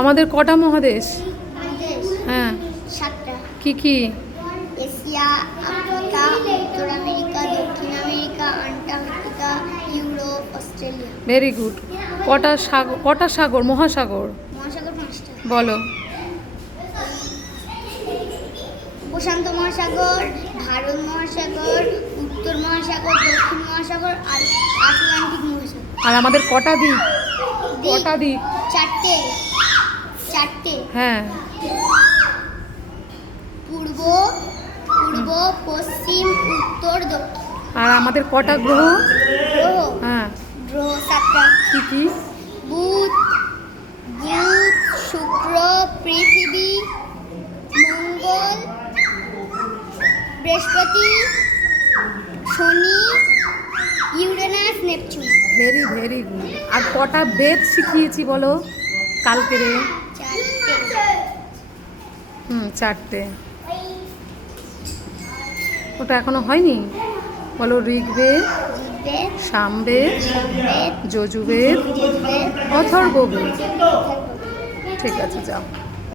আমাদের কটা মহাদেশ? দেশ হ্যাঁ, 7টা। কি কি? এশিয়া, আফ্রিকা, উত্তর আমেরিকা, দক্ষিণ America, Antarctica, Europe, Australia. Very good. কটা সাগর, মহাসাগর? মহাসাগর 5টা। বলো। প্রশান্ত মহাসাগর, ভারত মহাসাগর, উত্তর মহাসাগর, দক্ষিণ মহাসাগর, আর আটলান্টিক মহাসাগর। আর আমাদের কটা দ্বীপ? দ্বীপ কটা দ্বীপ? 4টে। হ্যাঁ। পূর্ব, পশ্চিম, উত্তর, দক্ষিণ। আর আমাদের কটা গ্রহ? গ্রহ হ্যাঁ। গ্রহ 7টা। কি কি? বুধ, শুক্র, পৃথিবী, মঙ্গল, বৃহস্পতি, শনি, Uranus, Neptune. Very very good. আর কটা বেদ শিখিয়েছি বলো কালকে রে? 4টে। 4টে। ওটা এখনো হয়নি? বলো। ঋগ্বেদ, সামবেদ, যজুর্বেদ, অথর্ববেদ। ঠিক আছে, যাও।